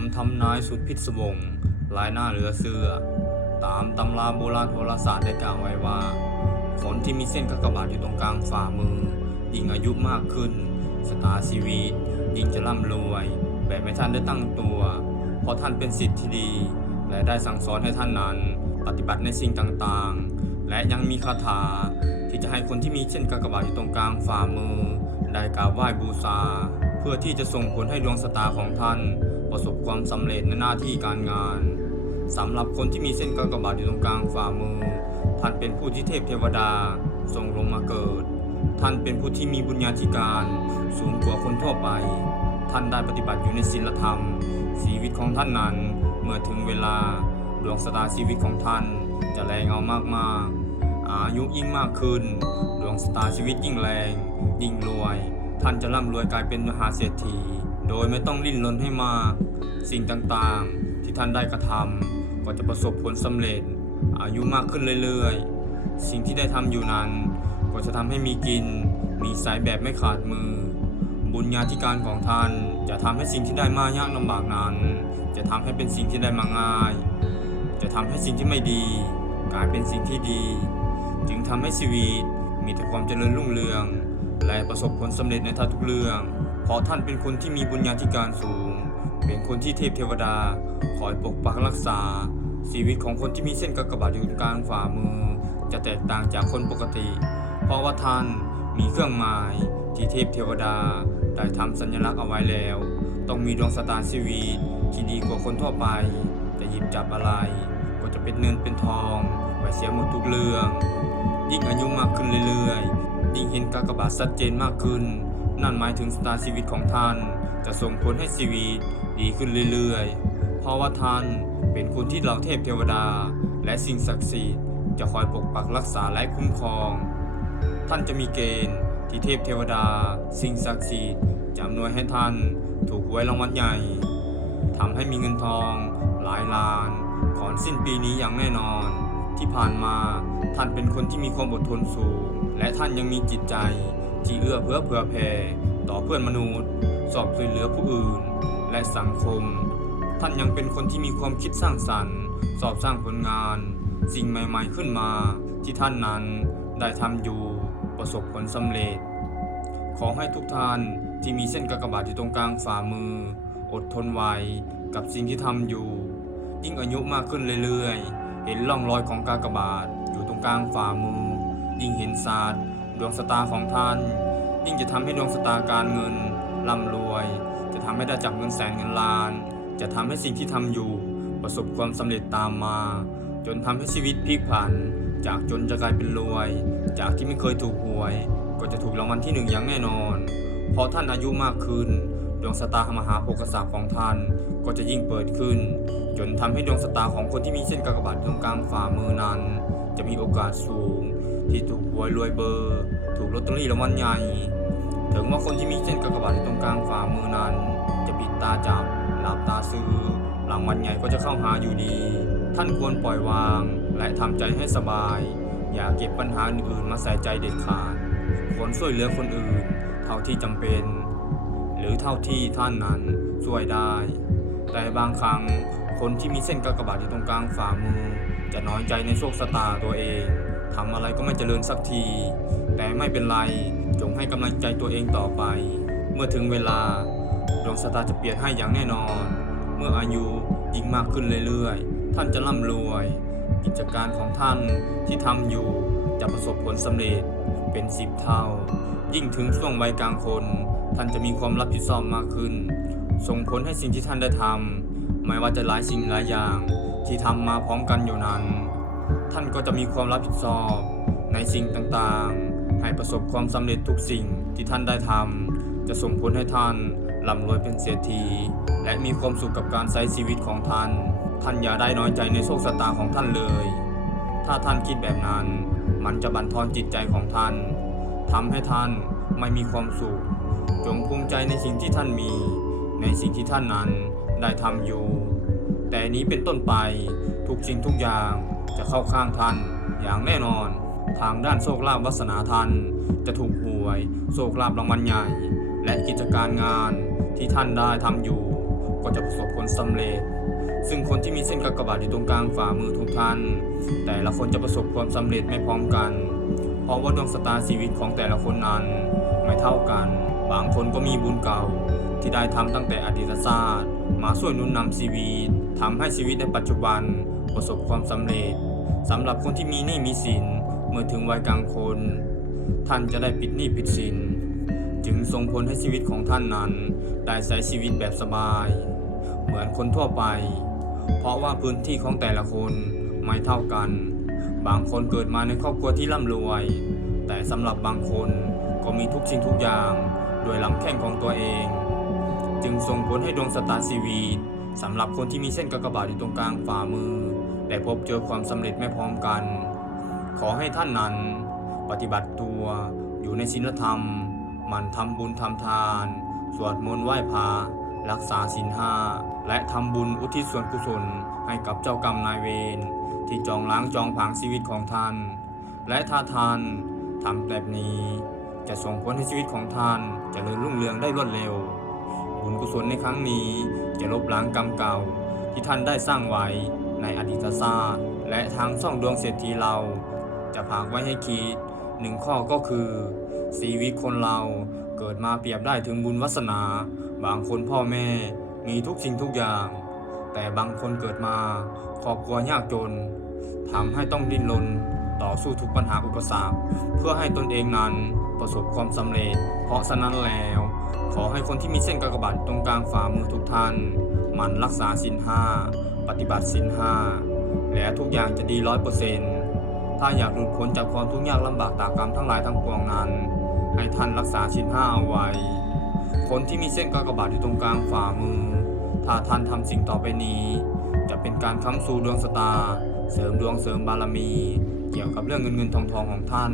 ำทำนายสุดพิศวงลายหน้าเรือเสือตามตำราโบราณโหราศาสตร์ได้กล่าวไว้ว่า คนที่มีเส้นกากบาทอยู่ตรงกลางฝ่ามือ ยิ่งอายุมากขึ้นสตาชีวิตยิ่งจะร่ำรวย แบบไม่ทันได้ตั้งตัว เพราะท่านเป็นสิทธิ์ที่ดี และได้สั่งสอนให้ท่านนั้น ปฏิบัติในสิ่งต่างๆ และยังมีคาถาที่จะให้คนที่มีเส้นกากบาทอยู่ตรงกลางฝ่ามือ ได้กราบไหว้บูชา เพื่อที่จะส่งผลให้ดวงชะตาของท่าน ประสบความสำเร็จในหน้าที่การงานสำหรับคนที่มีเส้นกากบาทอยู่ตรงกลางฝ่ามือ ท่านเป็นผู้ที่เทพเทวดาทรงลงมาเกิด ท่านเป็นผู้ที่มีบุญญาธิการสูงกว่าคนทั่วไป ท่านได้ปฏิบัติอยู่ในศีลธรรม ชีวิตของท่านนั้นเมื่อถึงเวลาดวงชะตาชีวิตของท่านจะแรงเอามากๆอายุยิ่งมากขึ้น ดวงชะตาชีวิตยิ่งแรง ยิ่งรวย ท่านจะร่ำรวยกลายเป็นมหาเศรษฐี โดยไม่ต้องลิ้นรนให้มาก สิ่งต่างๆ ที่ท่านได้กระทำก็จะประสบผลสำเร็จ อายุมากขึ้นเรื่อยๆ สิ่งที่ได้ทำอยู่นั้น ก็จะทำให้มีกิน มีสายแบบไม่ขาดมือ บุญญาธิการของท่านจะทำให้สิ่งที่ได้มายากลำบากนั้น จะทำให้เป็นสิ่งที่ได้มาง่าย จะทำให้สิ่งที่ไม่ดี กลายเป็นสิ่งที่ดี จึงทำให้ชีวิตมีแต่ความเจริญรุ่งเรือง และประสบผลสำเร็จในทุกเรื่อง เพราะท่านเป็นคนที่มีบุญญาธิการสูง เป็นคนที่เทพเทวดา คอยปกปักรักษา ชีวิตของคนที่มีเส้นกากบาทอยู่กลางฝ่ามือ จะแตกต่างจากคนปกติ เพราะว่าท่านมีเครื่องหมายที่เทพเทวดาได้ทำสัญลักษณ์เอาไว้แล้ว ต้องมีดวงสตาร์ชีวิตที่ดีกว่าคนทั่วไป จะหยิบจับอะไร ก็จะเป็นเงินเป็นทองไว้เสียหมดทุกเรื่อง ยิ่งอายุมากขึ้นเรื่อยๆ ยิ่งเห็นกากบาทชัดเจนมากขึ้น นั่นหมายถึงสตาร์ชีวิตของท่าน จะส่งผลให้ชีวิตดีขึ้นเรื่อยๆ เพราะว่าท่านเป็นคนที่เราเทพเทวดา และสิ่งศักดิ์สิทธิ์จะคอยปกปักรักษาและคุ้มครอง ท่านจะมีเกณฑ์ที่เทพเทวดา สิ่งศักดิ์สิทธิ์จะอำนวยให้ท่านถูกหวยรางวัลใหญ่ทำให้มีเงินทอง หลายล้านก่อนสิ้นปีนี้อย่างแน่นอน ที่ผ่านมาท่านเป็นคนที่มีความอดทนสูง และท่านยังมีจิตใจ ที่เอื้อเฟื้อเผื่อแผ่ต่อเพื่อนมนุษย์ สอบช่วยเหลือผู้อื่น และสังคม ท่านยังเป็นคนที่มีความคิดสร้างสรรค์ สอบสร้างผลงาน สิ่งใหม่ ๆขึ้นมา ที่ท่านนั้นได้ทำอยู่ประสบผลสำเร็จ ขอให้ทุกท่านที่มีเส้นกากบาทอยู่ตรงกลางฝ่ามือ อดทนไว้กับสิ่งที่ทำอยู่ ยิ่งอายุมากขึ้นเรื่อยๆ เห็นร่องรอยของกากบาทอยู่ตรงกลางฝ่ามือ ยิ่งเห็นศาสตร์ดวงชะตาของท่าน ยิ่งจะทำให้ดวงชะตาการเงินร่ำรวย จะทำให้ได้จับเงินแสนเงินล้าน จะทำให้สิ่งที่ทำอยู่ประสบความสำเร็จตามมา จนทำให้ชีวิตพลิกผัน จากจนจะกลายเป็นรวย จากที่ไม่เคยถูกหวย ก็จะถูกรางวัลที่หนึ่งอย่างแน่นอนเพราะท่านอายุมากขึ้น ดวงชะตามหาโภคทรัพย์ของท่าน ก็จะยิ่งเปิดขึ้น จนทำให้ดวงชะตาของคนที่มีเส้นกากบาทตรงกลางฝ่ามือนั้น จะมีโอกาสสูง ที่ถูกหวยรวยเบอร์ ถูกลอตเตอรี่รางวัลใหญ่ ถึงว่าคนที่มีเส้นกากบาทตรงกลางฝ่ามือนั้น จะปิดตาจับหลับตาซื้อรางวัลใหญ่ก็จะเข้าหาอยู่ดี ท่านควรปล่อยวาง และทำใจให้สบาย อย่าเก็บปัญหาอื่นๆมาใส่ใจเด็ดขาดควรช่วยเหลือคนอื่น เท่าที่จำเป็น หรือเท่าที่ท่านนั้นช่วยได้ แต่บางครั้งคนที่มีเส้นกากบาทอยู่ตรงกลางฝ่ามือ จะน้อยใจในโชคชะตาตัวเองทำอะไรก็ไม่เจริญสักที แต่ไม่เป็นไร จงให้กำลังใจตัวเองต่อไป เมื่อถึงเวลาดวงชะตาจะเปลี่ยนให้อย่างแน่นอน เมื่ออายุยิ่งมากขึ้นเรื่อยๆ ท่านจะร่ำรวย กิจการของท่านที่ทำอยู่จะประสบผลสำเร็จเป็นสิบเท่า ยิ่งถึงช่วงวัยกลางคน ท่านจะมีความรับผิดชอบมากขึ้น ส่งผลให้สิ่งที่ท่านได้ทำไม่ว่าจะหลายสิ่งหลายอย่าง ที่ทำมาพร้อมกันอยู่นั้น ท่านก็จะมีความรับผิดชอบในสิ่งต่างๆ ให้ประสบความสำเร็จทุกสิ่งที่ท่านได้ทำจะส่งผลให้ท่านร่ำรวยเป็นเศรษฐี และมีความสุขกับการใช้ชีวิตของท่าน ท่านอย่าได้น้อยใจในโชคชะตาของท่านเลย ถ้าท่านคิดแบบนั้น มันจะบั่นทอนจิตใจของท่านทำให้ท่านไม่มีความสุข จงภูมิใจในสิ่งที่ท่านมี ในสิ่งที่ท่านนั้นได้ทำอยู่ แต่นี้เป็นต้นไปทุกสิ่งทุกอย่างจะเข้าข้างท่านอย่างแน่นอน ทางด้านโชคลาภวาสนาท่านจะถูกหวยโชคลาภรางวัลใหญ่ และกิจการงานที่ท่านได้ทำอยู่ ก็จะประสบผลสำเร็จซึ่งคนที่มีเส้นกากบาทอยู่ตรงกลางฝ่ามือทุกท่าน แต่ละคนจะประสบความสำเร็จไม่พร้อมกัน เพราะว่าดวงชะตาชีวิตของแต่ละคนนั้นไม่เท่ากัน บางคนก็มีบุญเก่า ที่ได้ทำตั้งแต่อดีตชาติมาช่วยนุนนำชีวิตทำให้ชีวิตในปัจจุบันประสบความสำเร็จสำหรับคนที่มีหนี้มีสินเมื่อถึงวัยกลางคน ท่านจะได้ปิดหนี้ปิดสิน จึงส่งผลให้ชีวิตของท่านนั้น ได้ใช้ชีวิตแบบสบาย เหมือนคนทั่วไป เพราะว่าพื้นที่ของแต่ละคนไม่เท่ากัน บางคนเกิดมาในครอบครัวที่ร่ำรวย แต่สำหรับบางคนก็มีทุกสิ่งทุกอย่าง โดยลำแข้งของตัวเอง จึงส่งผลให้ดวงชะตาชีวิตสำหรับคนที่มีเส้นกากบาทอยู่ตรงกลางฝ่ามือได้พบเจอความสำเร็จไม่พร้อมกัน ขอให้ท่านนั้น ปฏิบัติตัวอยู่ในศีลธรรม มันทำบุญทำทาน สวดมนต์ไหว้พระรักษาศีลห้าและทำบุญอุทิศส่วนกุศลให้กับเจ้ากรรมนายเวรที่จองล้างจองผางชีวิตของท่าน และถ้าท่านทำแบบนี้ จะส่งผลให้ชีวิตของท่านจเจริญรุ่งเรืองได้รวดเร็ว บุญกุศลในครั้งนี้จะลบล้างกรรมเก่า ที่ท่านได้สร้างไว้ในอดีตชาติและทางช่องดวงเศรษฐีเรา จะฝากไว้ให้คิดหนึ่งข้อก็คือชีวิตคนเราเกิดมาเปรียบได้ถึงบุญวาสนา บางคนพ่อแม่มีทุกสิ่งทุกอย่าง แต่บางคนเกิดมาครอบครัวยากจนทำให้ต้องดิ้นรนต่อสู้ทุกปัญหาอุปสรรค เพื่อให้ตนเองนั้นประสบความสำเร็จ เพราะฉะนั้นแล้ว ขอให้คนที่มีเส้นกากบาทตรงกลางฝ่ามือทุกท่าน หมั่นรักษาศีลห้าปฏิบัติศีลห้าและทุกอย่างจะดีร้อยเปอร์เซ็นต์ถ้าอยากหลุดพ้นจากความทุกข์ยากลำบากตากรรมทั้งหลายทั้งปวงนั้น ให้ท่านรักษาศีลห้าเอาไว้ คนที่มีเส้นกากบาทอยู่ตรงกลางฝ่ามือ ถ้าท่านทำสิ่งต่อไปนี้ จะเป็นการค้ำสู่ดวงชะตาเสริมดวงเสริมบารมี เกี่ยวกับเรื่องเงินเงินทองทองของท่าน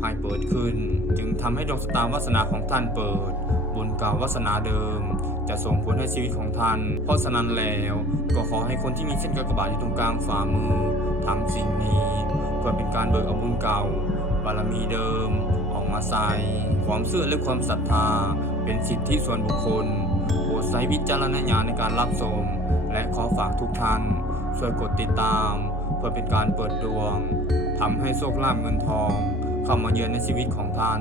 ให้เปิดขึ้น จึงทำให้ดวงชะตาวาสนาของท่านเปิด บุญก่าวาสนาเดิม จะส่งผลให้ชีวิตของท่าน เพราะฉะนั้นแล้วก็ขอให้คนที่มีเส้นกากบาทอยู่ตรงกลางฝ่ามือทำสิ่งนี้เพื่อเป็นการเบิกเอาบุญเก่า บารมีเดิม ออกมาใส่ความเชื่อและความศรัทธา เป็นสิทธิส่วนบุคคลโปรดใช้วิจารณญาณในการรับชมและขอฝากทุกท่านช่วยกดติดตาม เพื่อเป็นการเปิดดวงทำให้โชคลาภเงินทอง เข้ามาเยือนในชีวิตของท่าน